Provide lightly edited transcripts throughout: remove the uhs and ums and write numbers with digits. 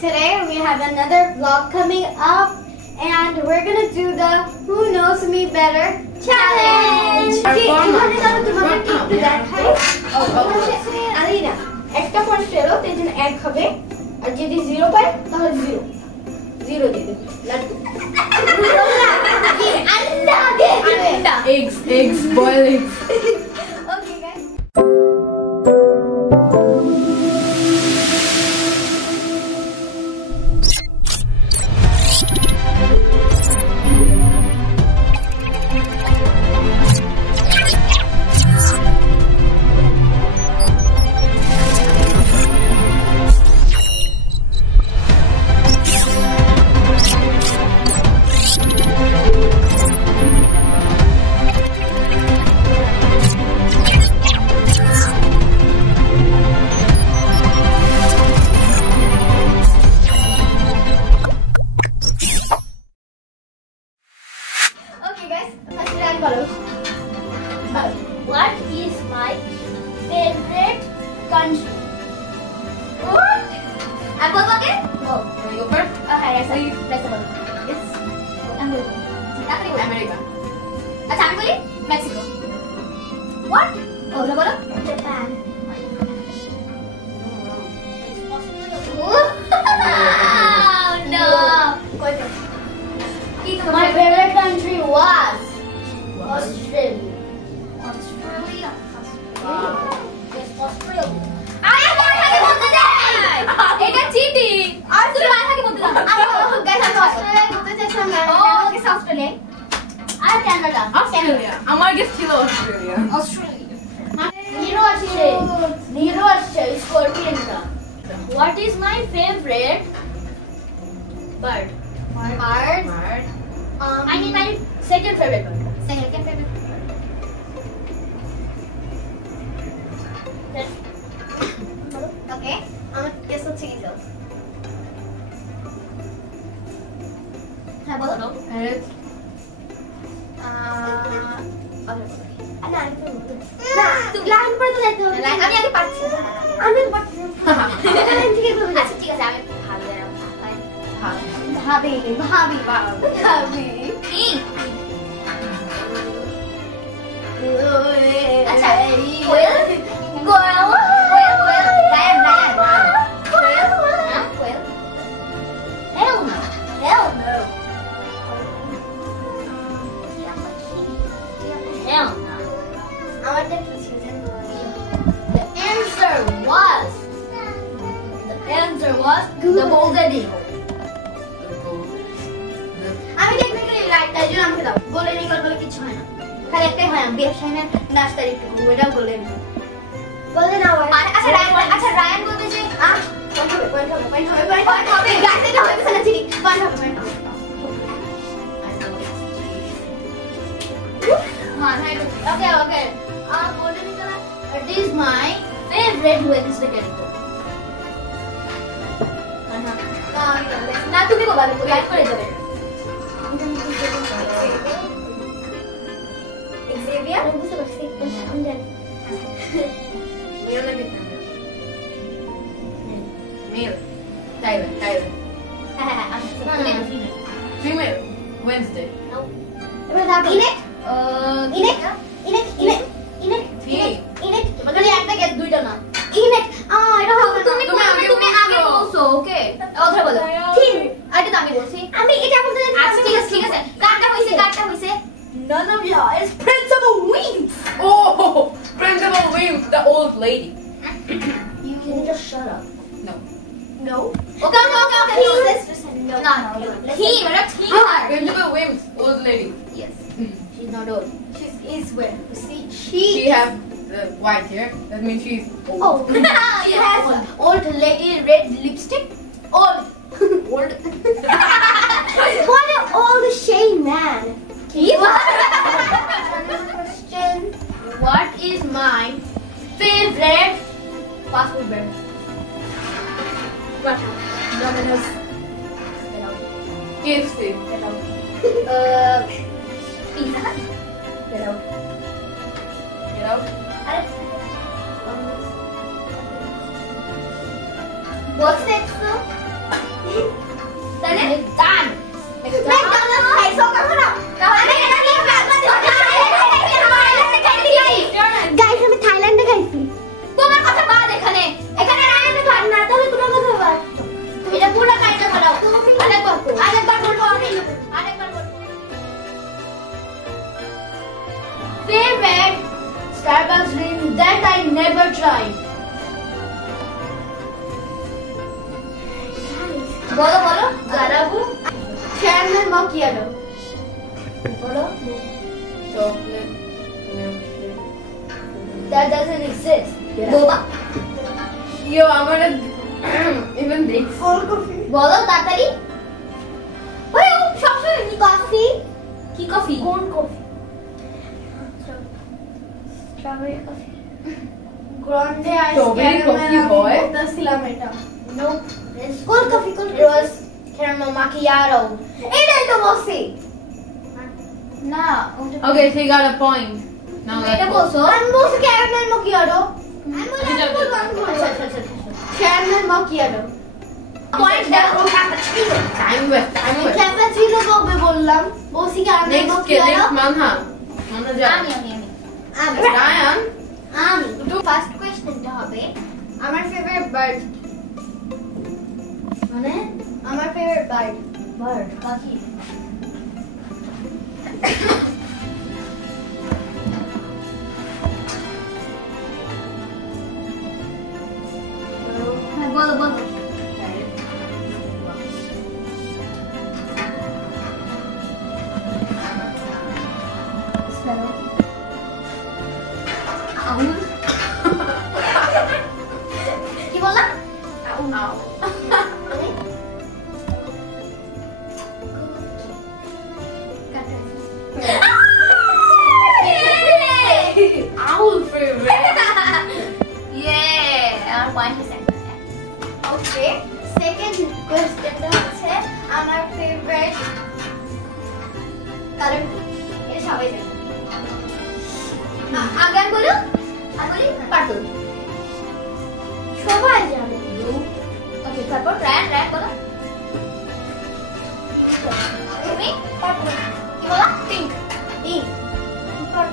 Today we have another vlog coming up and we're gonna do the Who Knows Me Better challenge! একটা point পেলো তাই জন্য এক হবে আর যদি 0 পায় তাহলে 0 দিয়ে দেবে লাড্ডু আন্ডা eggs boil eggs Okay guys. What is my favorite country? What? I'm going again? Oh, you go first? Okay, yes, let's go. It's America. Acha, I'm going? Mexico. What? Oh, bolo? Japan. Oh, no. My favorite country was Australia. Australia. Yes, Australia. I want to die. এটা cheating আর তুমি মাথাকে বলতে দাও আমি guys আমি Australia ঘুরতে চাইছিলাম না ও গেস অস্ট্রেলিয়া আর কানাডা অস্ট্রেলিয়া আমার গেস ছিল অস্ট্রেলিয়া নিরো আসছে স্করপিয়নটা What is my favorite bird? Bird. I mean my second favorite bird. Second favorite. Okay. আমার guess হচ্ছে কি তো? হ্যাঁ বলো। Parrot. না তুমি লাইন পড়ে তো যাইতে হবে লাইন আমি আগে পাচ্ছি আমি তো পাচ্ছি লাইন থেকে তো আচ্ছা ঠিক আছে আমি ভাবি আচ্ছা কোয়েল Ryan কোয়েল hell no hell no আমাদের The answer was the golden eagle. আমি টেকনিক্যালি রাইট তাই জন্য আমাকে দাও গোল্ডেন ইগল বলে কিছু হয় না খালি একটাই হয় বেশাই না নাস্তার একটু ওইটাও গোল্ডেন আওয়ার আচ্ছা রায়ান বলতে যে পয়েন্ট হবে গাইস এটা হবে না চিনি পয়েন্ট হবে Okay. Golden eagle it is my favorite Wednesday character. না তুমি বলো আমি গাইড করে দেব Xavier আমি বুঝতে পারছি আমি জানি Male. Tyler. Female. Wednesday. No. Inek. মানে একটা গেট দুইটা না ইনেক এটা হবে তুমি আগে বলছো ওকে ওকে বলো থিম আগে তো আমি বলছি আমি এটা বলতে আচ্ছা ঠিক আছে কাটটা হইছে none of y'all is Principal Winks Oh, Principal Winks, the old lady. you can just shut up No. Okay let's just no team Principal Winks, old lady. yes she's not old she is where see She have the white hair. That means she's old. Oh, she has old lady red lipstick. Old. What an old shame man. Question. What is my favorite fast food brand? Domino's. KFC. Get out. Pizza Hut. Get out. Get out. What's next though? তাহলে ডান McDonald's খাইছো কখনো আমি এটা নিয়ে guys আমি থাইল্যান্ডে খাইছি তোমার কথা বাদ এখানে এখানে রায়নে খান না তাহলে তোমার কথা বাদ তুমি এটা পুরো কাইটা খাও আরেকবার বলবো আমি আরেকবার বলবো favorite Starbucks drink that I never tried বলো বলো গারাবু caramel macchiato বলো chocolate milkshake. that doesn't exist boba Yo, I'm gonna even this. বলো তাড়াতাড়ি ওই সবসময় কফি কি কফি কোন কফি স্ট্রবেরি কফি গ্রান্ডে আইস Strawberry coffee boy? বলতেছিলাম এটা নো কোন কফি কোন রোজ ক্যারামেল মাকিয়াটো এটাই তো বলছি না Okay, so you got a point. Now এটা let's go. বলছো আমি বলছি ক্যারামেল মাকিয়াটো আমি বলছি ক্যারামেল মাকিয়াটো পয়েন্ট দাও Time west. ক্যাপাচিনো কবে বললাম বলছি caramel Next, মাকিয়াটো next Manha. Manha ja. আমি Ryan. ফার্স্ট কোশ্চেনটা হবে আমার ফেভারিট বার্ড মানে আমার ফেভারিট বার্ড পাখি হ্যাঁ বলো বলো কি বললাম Owl favorite. আমার পয়েন্ট হয়েছে ওকে সেকেন্ড কোয়েশ্চেনটা হচ্ছে আমার ফেভারিট কালার এটা সবাই জানে আগে আমি বলো আমি বলি পার্পল সবাই জানে ওকে তারপর রায়ান বলো তুমি পার্পল কি বলো পিঙ্ক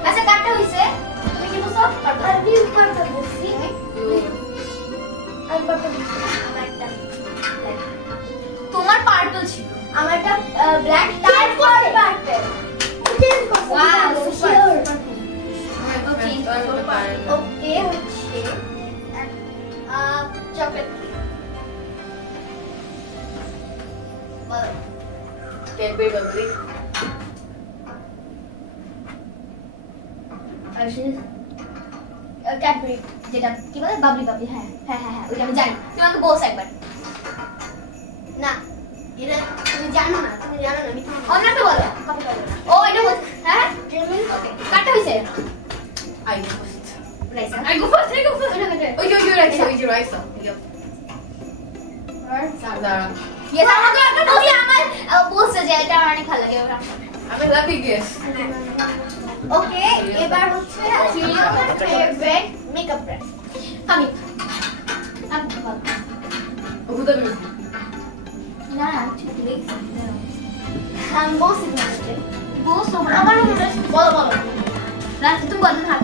আচ্ছা কাটটা হইছে তুমি কি বলছো পার্পল আমি পার্পল বলছি আমি পার্পল বলছি আমারটা তোমার পার্পল ছিল আমারটা ব্ল্যাক তারপর পার্পল ওয়াও সুপার ওকে হচ্ছে চকলেট Cadbury bubbly. ক্যাডবেরি যেটা কি বলে বাবলি বাবলি হ্যাঁ হ্যাঁ হ্যাঁ হ্যাঁ ওইটা আমি জানি তুমি আমাকে বলছো একবার না এটা তুমি জানো না আমি অন্যটা বলো কপি করো না ও এটা বল হ্যাঁ ওকে কাটটা হইছে I go first. Raisa I go first. ওইটা Oh, you're right. You're right. Yep. Zara. Yes আমাকে একটা বলি আমার বলছে যে এটা আমার অনেক ভালো লাগে I'm a lucky guess. ওকে এবার হচ্ছে আমার ফেভারিট মেকআপ ব্র্যান্ড আমি বল Who the music? না আমি বলছি তোমাকে বলছো আমার বলো না তুমি বলো না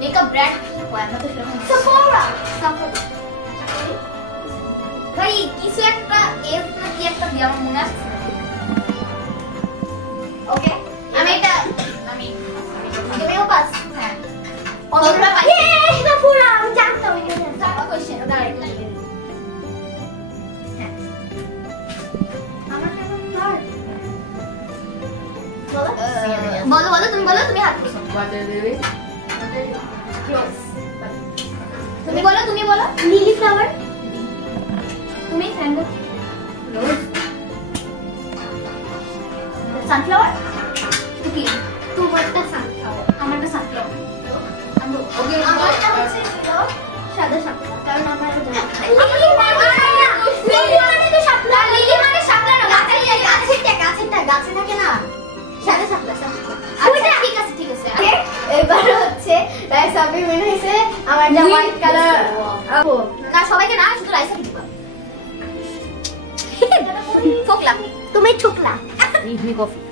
মেকআপ ব্র্যান্ড হয় আমরা তো সেফোরা ভাই কিছু একটা এফ না কি একটা দিয়ে আমার মনে আসছে ওকে আমি তুমিও পাস হ্যাঁ কতটা পাই সেফোরা আমি জানতাম এটা সারা কোশ্চেন দাঁড়াই হ্যাঁ আমার বলো তুমি বলো তুমি হাত দিছো Water lily. তুমি বলো লিলি ফ্লাওয়ার তুমি স্যান্ডেল Rose. সানফ্লাওয়ার কি তোমারটা সানফ্লাওয়ার আমারটা সানফ্লাওয়ার Okay. আমারটা হচ্ছে সাদা সানফ্লাওয়ার কারণ আমার লিলি মানে তো সানফ্লাওয়ার লিলি মানে সানফ্লাওয়ার গাছে থাকে না সাদা সানফ্লাওয়ার আচ্ছা ঠিক আছে এবার হচ্ছে রাইস আপনি মনে হইছে আমার যা হোয়াইট কালার না সবাইকে না শুধু রাইসাকে দিব ফোকলা তুমি ঠুকলা Give me coffee.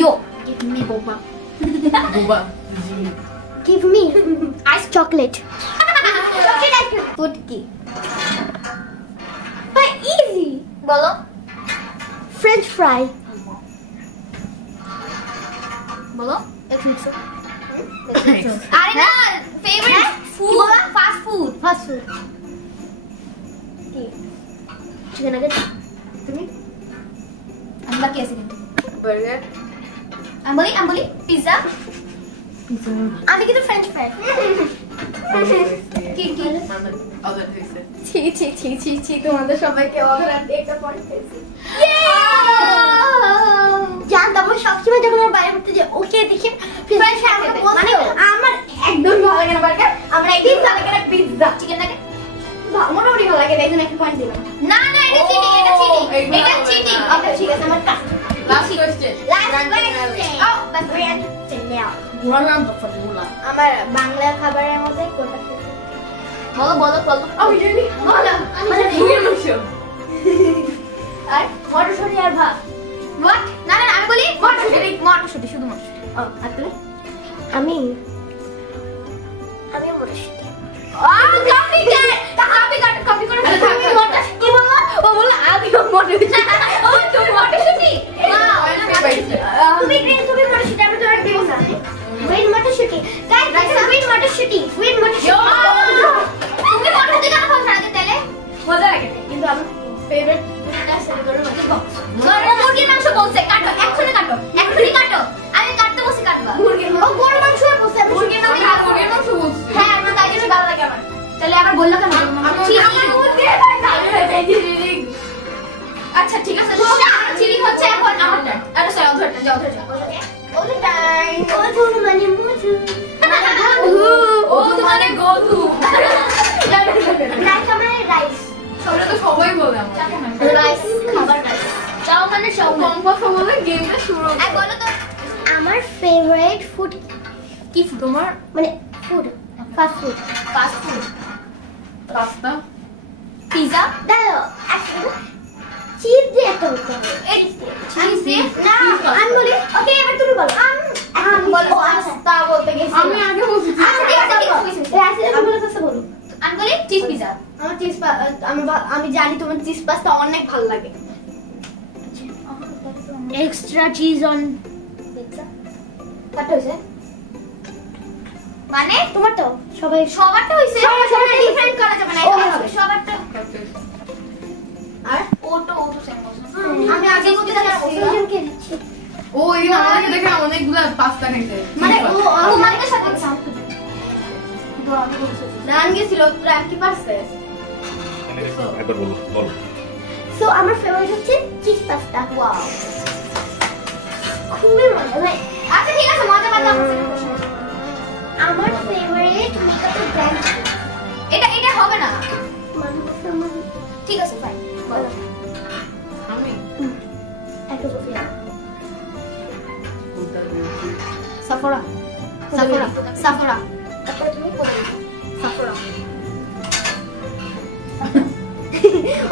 yo give me boba Boba. give me ice chocolate chocolate ice cream food কি but easy বলো french fry বলো এক মিনিট আরে না ফেভারিট ফুড ফাস্ট ফুড কি চিকেন নাগেট তুমি আমি বাকি আছি কিন্তু Burger. আমি বলি পিজ্জা Pizza. আমি কিন্তু ফ্রেঞ্চ ফ্রাই কি কি Other tasted. ছি তোমাদের সবাইকে অর্ডার আর একটা পয়েন্ট পেয়েছি জানতাম আমি সবসময় যখন আমার বাইরে ঘুরতে যাই ওকে দেখি ফ্রেঞ্চ ফ্রাই আমাকে মানে আমার একদম ভালো লাগে না বার্গার আমার একদম ভালো লাগে না পিজ্জা চিকেন নাগেট মোটামুটি ভালো লাগে দেখুন একটা পয়েন্ট দিলাম না না এটা চিটিং এটা চিটিং ওকে ঠিক আছে আমার কাজ Last question. Last question. Oh, but we're answering now. Program of Fabula. আমার বাংলা খাবারের মধ্যে কোনটা বলো Oh, we didn't. বলো We're not sure. আর মটরশুঁটি আর ভাত হোয়াট না আমি বলি মটরশুঁটি শুধু মটরশুঁটি ও আর তুমি আমি মটরশুঁটি কপি করে তুমি মটরশুঁটি কি বললো ও বললো আমি মটরশুঁটি ও তুমি মটরশুঁটি তুমি মটরশুঁটি আমি তোমার দেব না গ্রিন মটরশুঁটি গাইস গ্রিন মটরশুঁটি তুমি মটরশুঁটি কেন খাও সারাদিন তাহলে মজা লাগে কিন্তু আমার ফেভারিট মুরগির মাংস বলছে কাটো এক্ষুনি কাটো আমি কাটতে বসে কাটবা ও গরুর মাংস বলছে মুরগির মাংস বলছি। হ্যাঁ আমার তাই জন্য ভালো লাগে আমার তাহলে আবার বললো কেন আচ্ছা ঠিক আছে চিলি হচ্ছে এখন আমার টার্ন আরে সরি অধর টার্ন যাও অধর টার্ন মানে মুজু ও মানে গধু। রাইস মানে রাইস সেটা তো সবাই বলে আমার। রাইস খাবার রাইস তাও মানে সব কম কথা বলে গেমটা শুরু হবে। আর বলো তো আমার ফেভারিট ফুড কি ফুড তোমার? মানে food fast food pasta. Pizza দাও চিজ দিয়ে তো চিজ দিয়ে না আমি বলি ওকে এবার তুমি বলো আমি বলো পাস্তা বলতে গেছি আমি আগে বলছি। আমি বলো আমি বলি চিজ পিজা আমার চিজ আমি জানি তোমার চিজ পাস্তা অনেক ভালো লাগে এক্সট্রা চিজ অন পিজা কত হইছে মানে তোমার তো সবারটা হইছে সবারটা ডিফারেন্ট করা যাবে না এটা হবে সবারটা আর ও তো সেম বলছ আমি আগে বলতে দুজনকে দিচ্ছি ও এই আমাকে দেখে অনেকগুলা পাস্তা খাইছে। মানে ও আমাদের সাথে রান গেছিল রান কি পারছে একবার বলো বলো সো আমার ফেভারিট হচ্ছে চিজ পাস্তা ওয়াও খুবই মজা ভাই আচ্ছা ঠিক আছে মজা পাতা আমার ফেভারিট মেকআপ ব্র্যান্ড এটা হবে না ঠিক আছে ফাইন বলো আমি একটা সোফিয়া সাফরা। তারপরে তুমি সাফরা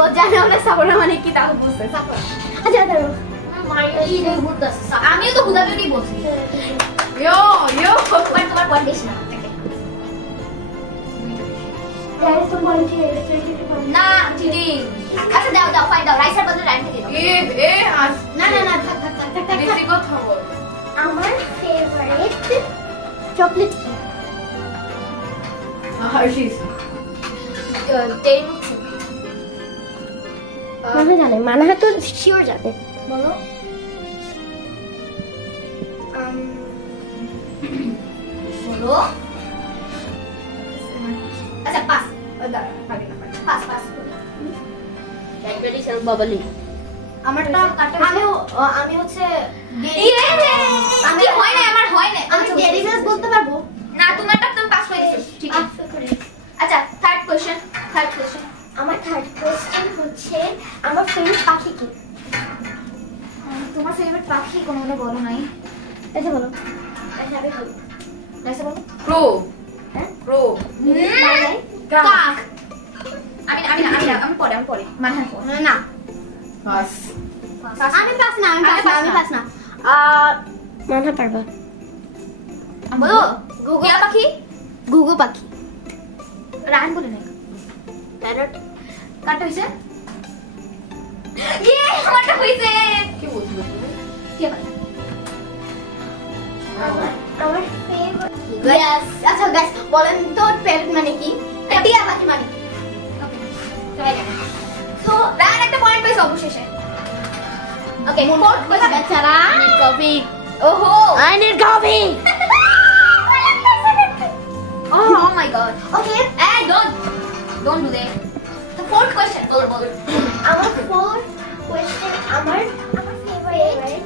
ও জানে না সাফরা মানে কি তাও বুঝছে সাফরা আচ্ছা দাঁড়াও আমিও তো হুদাবেই বলছি ইয়ো তোমার পয়েন্ট বেশি না না চিনি আচ্ছা দাও ফাইন দাও রাইসের বদলে রাইস দিয়ে দাও এ আস না থাক বেশি কথা বল। আমার ফেভারিট চকলেট কি হার্শিস। মানে তো শিওর যাবে বলো বলো আচ্ছা পাস ক্যাডবেরি সেল বাবলি আমারটা আমি হচ্ছে আমি হয় না আমার হয় না আমি ডেরি মিল্ক বলতে পারবো না তোমারটা তুমি পাস করে দিছো ঠিক আছে আচ্ছা থার্ড কোশ্চেন আমার থার্ড কোশ্চেন হচ্ছে আমার ফেভারিট পাখি কি তোমার ফেভারিট পাখি কোনটা বলো নাই আচ্ছা বলো আচ্ছা আমি বলো আচ্ছা বলো ক্রো। হ্যাঁ ক্রো। কাক। আমি পরে মানহার পর না Pass. আমি পাস না আমি পাস না মানহা পারবা বলো গুগু টিয়া পাখি গুগু পাখি রান বলে নাই প্যারট কাটা হইছে ইয়ে আমারটা হইছে কি বলছো টিয়া পাখি আমার ফেভারিট গাইস আচ্ছা গাইস বলেন তো প্যারট মানে কি টিয়া পাখি মানে কি ওকে সবাই জানে সো রান একটা পয়েন্ট পেয়েছে অবশেষে ওকে ফোর্থ কোয়েশ্চেন বেচারা কফি ওহো I need coffee oh my god okay hey don't do that the fourth question bolo আমার fourth question আমার favorite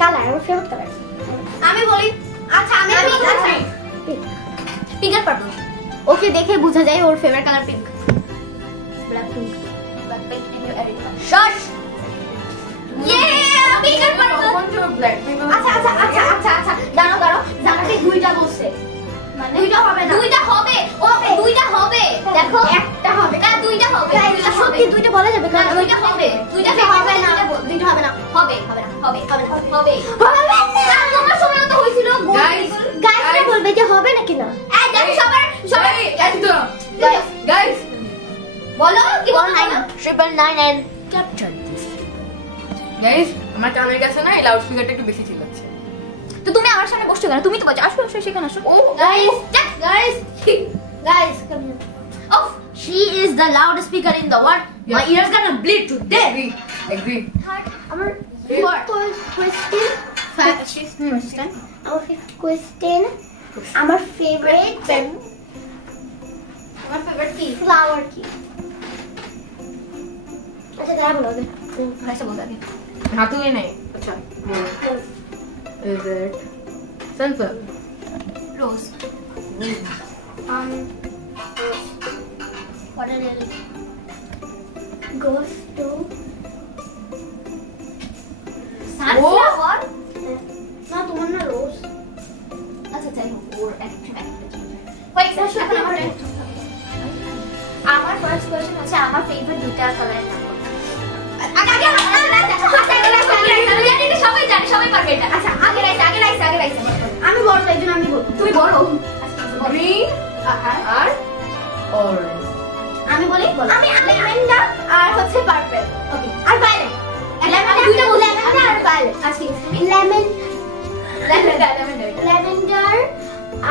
কালার আমার ফেভারিট কালার আমি বলি আচ্ছা আমি পিঙ্ক আর পার্পল ওকে দেখে বোঝা যায় ওর favourite colour pink black pink shush yeah pink and purple black. আচ্ছা দাঁড়াও জানাতে দুইটা বলছে মানে দুইটা হবে না দুইটা হবে ওকে দুইটা হবে দেখো একটা হবে না দুইটা হবে দুইটা হবে সত্যি দুইটা বলা যাবে না দুইটা হবে দুইটা হবে না দুইটা হবে না হবে তোমার সময় তো হইছিল Guys, গাইসরা বলবে যে হবে নাকি না এই দেখ সবার Hey, Edna. Guys. বলো কি বলো নাই না 999 and capture this Guys, আমার কানের কাছে না এই লাউড স্পিকারটা একটু বেশি চিল্লাচ্ছে। তো তুমি আমার সামনে বসছো কেন তুমি তো বলছো আসো সেখানে আসো guys come here of she is the loudest speaker in the world my Yeah. ears gonna bleed to death Agree. our fifth question our favorite কি flower কি আচ্ছা তাই বলো রাইসা বলতে আগে হাতুড়ি নেই। আচ্ছা, বলো। Is it sunflower? Rose what are they goes to sunflower না তোমার না রোজ আচ্ছা যাই হোক ওর একটা এখন আমার ফার্স্ট কোশ্চেন হচ্ছে আমার ফেভারিট দুটো কালারের নাম সবাই জানে সবাই পারবে এটা আচ্ছা আগে রাইস আমি বড় তাই জন্য আমি বলবো তুমি বলো Green আর orange. আমি বলি আমি ল্যাভেন্ডার আর হচ্ছে পার্পল ওকে আর ভায়োলেট ল্যাভেন্ডার দুইটা বলছি ল্যাভেন্ডার আর ভায়োলেট আজকে ল্যাভেন্ডার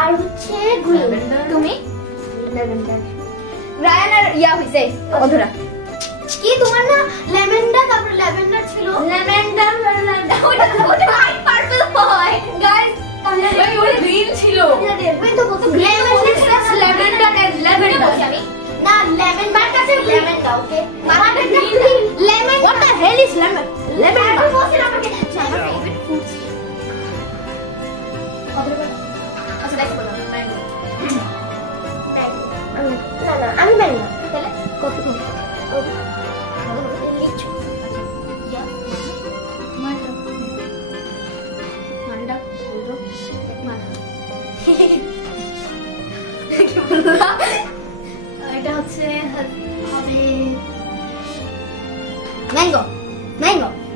আর হচ্ছে গ্রিন Lavender. তুমি ল্যাভেন্ডার রায়ান আর ইয়া হইছে অধরা কি তোমার না ল্যাভেন্ডার তারপর ল্যাভেন্ডার ছিল ল্যাভেন্ডার ওটা লাইট পার্পল হয় গাইস Wait, ওটা green ছিল। ওই তো বলতো ল্যাভেন্ডার বলছি আমি না ল্যাভেন্ডার কাছে ল্যাভেন্ডার ওকে মানে green lemon what the hell is lemon lemon আমি বলছি না আমাকে আমার ফেভারিট ফুডস আচ্ছা দেখো বলো ম্যাঙ্গো না আমি ম্যাঙ্গো তাহলে কফি লিচু ইয়া তোমার মান্ডা বলতো মান্ডা কি বললা এটা হচ্ছে হবে mango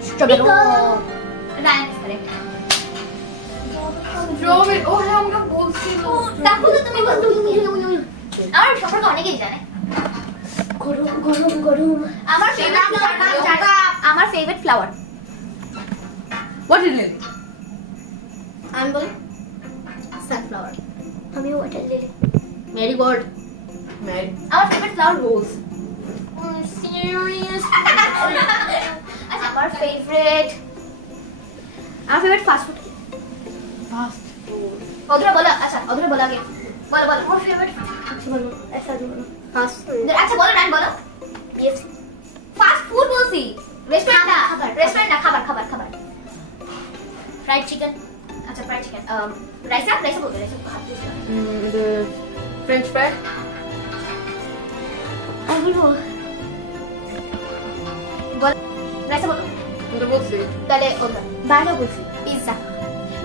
strawberry Ryan is correct Strawberry. ও হ্যাঁ আমরা বলছিল। দেখো তো তুমি বলতো আমার সম্পর্কে অনেকেই জানে গরম আমার favourite flower What is it? আমি বলি সানফ্লাওয়ার আমি ওয়াটার লিলি মেরিগোল্ড Mary. আমার ফেভারিট ফ্লাওয়ার রোজ সিরিয়াস আমার ফেভারিট ফাস্ট ফুড Fast. অধরা বলো আচ্ছা অধরা বলো আগে বলো আমার ফেভারিট আচ্ছা বলো ऐसा বলো ফাস্ট আচ্ছা বলো রান বলো ইয়েস ফাস্ট ফুড বলছি রেস্টুরেন্ট না খাবার। রেস্টুরেন্ট না খাবার ফ্রাইড চিকেন আচ্ছা ফ্রাইড চিকেন রাইসা বলতে রাইসা The French fry. আমি বলবো বল রাইসা বলো আমরা বলছি। তাহলে ওটা বার্গার বলছি পিজ্জা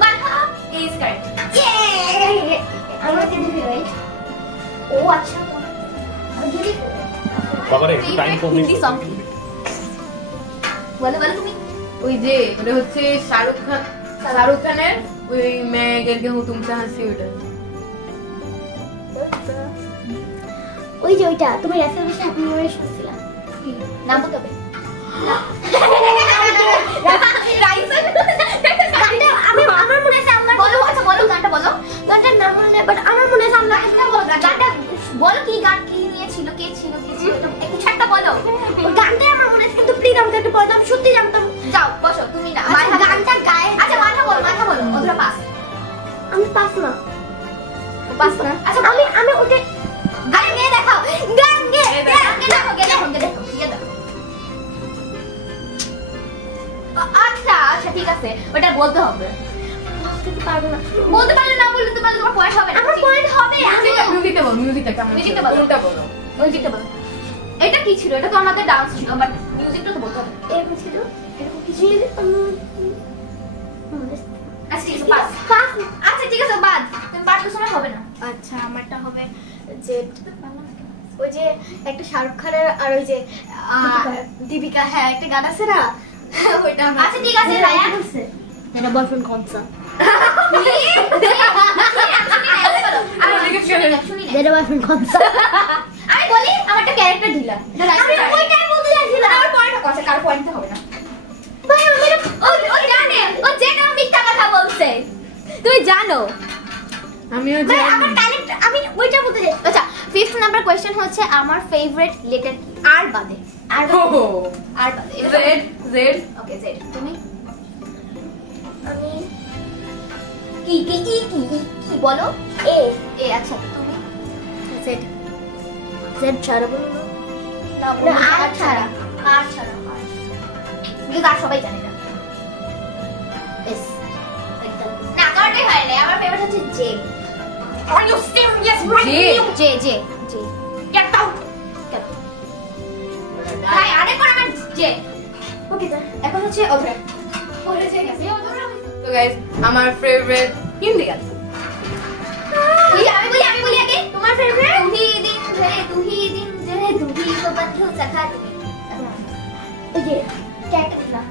মাখা ইজ কারেক্ট ইয়ে ও আচ্ছা বাবারে একটু টাইম কম হিন্দি সং বলো বলো তুমি ওই যে ওটা হচ্ছে শাহরুখ খানের ওই मैं गिर गया हूँ तुमसे हंसी ওটা ওই যে ওইটা তুমি রাসেল বসে হ্যাপি নিউ ইয়ার শুনছিলাম নাম বলতে হবে আমি আমার মনে আছে আল্লাহ বলো আচ্ছা বলো গানটা বলো গানটার নাম মনে নেই বাট আমার মনে আছে আল্লাহ একটা বলো গানটা বলো কি গান কি নিয়ে ছিল কে ছিল একটু ছাড়টা বলো ওই গানটাই আমার মনে আছে কিন্তু প্লিজ আমাকে একটু বলো আমি সত্যি জানতাম যাও বসো তুমি না গানটা গায়ে আচ্ছা মাথা বলো ওটা পাস আমি পাস না আচ্ছা আমি ওকে গান গেয়ে দেখাও গান গেয়ে দেখো আচ্ছা ঠিক আছে ওটা বলতে হবে বলতে পারলে না বলতে পারলে তোমার পয়েন্ট হবে না আমার পয়েন্ট হবে মিউজিকটা কেমন মিউজিকটা বলো মিউজিকটা বলো এটা কি ছিল এটা তো আমাদের ডান্স ছিল বাট মিউজিকটা তো বলতে হবে এরকম ছিল এরকম কিছু আচ্ছা ঠিক আছে পাস আচ্ছা ঠিক আছে বাদ তুমি পারবে সময় হবে না আচ্ছা আমারটা হবে যে ওই যে একটা শাহরুখ খানের আর ওই যে দীপিকা হ্যাঁ একটা গান আছে না ওইটা আচ্ছা ঠিক আছে রায়া এটা বয়ফ্রেন্ড কনসা আমি বলি আমারটা ক্যারেক্টার ঢিলা আমি ওইটাই বলতে যাচ্ছিলাম আমার পয়েন্ট আছে কার পয়েন্ট হবে না ভাই আমি ও জানে ও জেনে মিথ্যা কথা বলছে তুমি জানো আমিও ভাই জানি আমার ক্যারেক্টার আমি ওইটা বলতে যাই আচ্ছা 5th নাম্বার কোশ্চেন হচ্ছে আমার ফেভারিট লেটার কি আর বাদে আর বাদে জেড ওকে জেড তুমি আমি কি বলো এ আচ্ছা তুমি জেড ছাড়া বলো না আর ছাড়া বিকজ আর সবাই জানে না এস না কারণে হয় না আমার ফেভারিট হচ্ছে J are you serious J get out ভাই আরেকবার আমার জে ওকে স্যার এখন হচ্ছে ওকে তো গাইস আমার ফেভারিট হিন্দি গান আমি বলি আগে তোমার ফেভারিট तू ही दिन तो बदलू सका তুমি ওই যে ক্যারেক্টার দিলা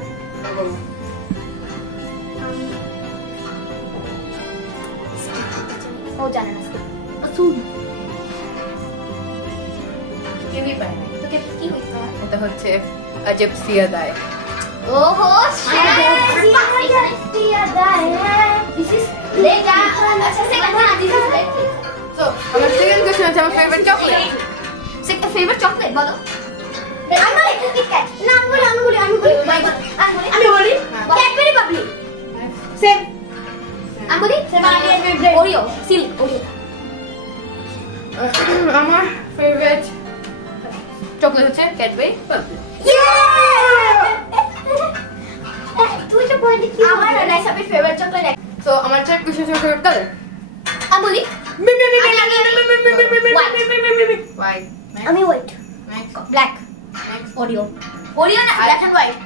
ও জানে না আসুন হিন্দি পাই তো কি হইছে এটা হচ্ছে अजब सी अदाएं ओहो दिस इज लेगा अच्छा से गाना this is like So, our second question is our favorite chocolate. favorite chocolate বলো আমি বলি কিটক্যাট না আমি বলি ক্যাডবেরি বাবলি সেম আমি বলি ওরিও সিল্ক ওরিও আমার favorite chocolate হচ্ছে Cadbury Bubbly. তুই তো পয়েন্ট কি আমার রাইসাবের ফেভারিট চকলেট So, আমার third question is your favorite color. আমি বলি White. আমি white Next. Black Next. Oreo না ব্ল্যাক এন্ড হোয়াইট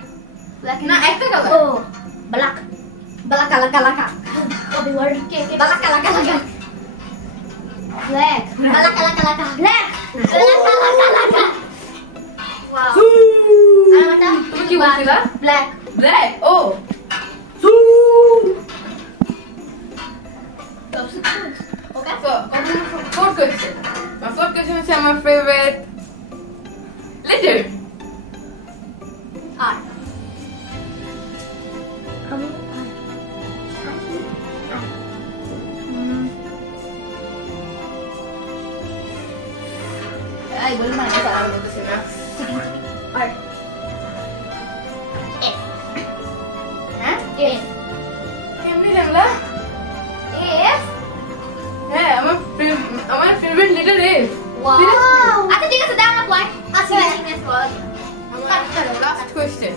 ব্ল্যাক না একটা color. ও ব্ল্যাক কালা ওই ওয়ার্ড কে ব্ল্যাক কালা ব্ল্যাক ব্ল্যাক ওয়াও আমারটা তুমি কি বলছিলা? Black Black. Oh. Okay So, fourth question. My fourth question is my favorite letter. আর আমি আই বল মানে আর বলতেছি না। আর হ্যাঁ? এস কেমনি জানলা? এস হ্যাঁ, আমার favorite letter is. ওয়াও আচ্ছা ঠিক আছে দাও না পয়েন্ট আচ্ছা নেক্সট বল আমার last question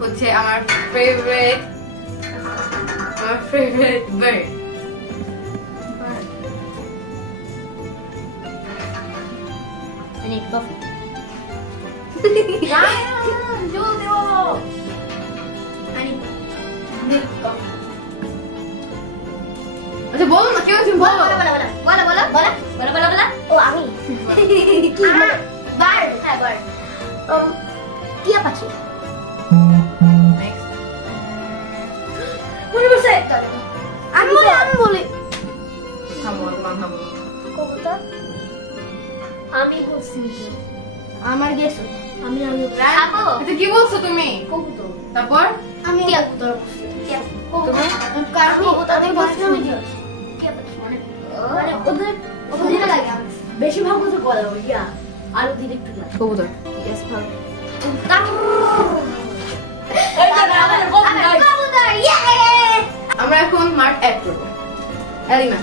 হচ্ছে আমার favorite bird. I need coffee. জলদি বলো। I need milk coffee. আচ্ছা বলো না, কেউ তুমি বলো। বলো। ও আমি কি বার্ড, হ্যাঁ বার্ড। টিয়া পাখি। Next. মনে পড়ছে আমি বলি থামো, তোমার থামো। কবুতর। আমি বলছি আমার গেস আমি রায়ান, খাবো। আচ্ছা কি বলছো তুমি? কবুতর তারপর আমি টিয়া। কবুতর টিয়া। তুমি? কারণ কবুতর ওদের বলছি বলছিলাম আমি। যে টিয়া পাখি মানে মানে ওদের ওদের লাগে আমার বেশিরভাগ ওদের বলা ইয়া আর ওদের একটু লাগে কবুতর। ইয়েস ভালো কবুতর, ইয়ে! আমরা এখন মার্ক অ্যাড করব। এলিনা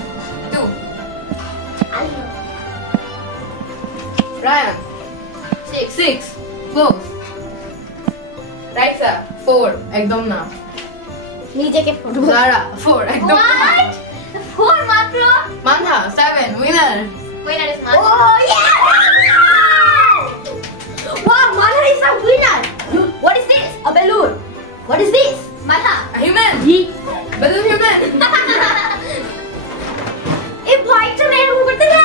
2, রায়ান 6, গোস, রাইসা 4, একদম না, নিজেকে জারা 4, একদম না, What? 4 মাত্র। Manha 7, winner. Winner is Oh Manha. yeah! Wow, Manha is a winner. What is this? A balloon. What is this? Manha. Human, balloon human। এই ভয়টা এরকম করতে না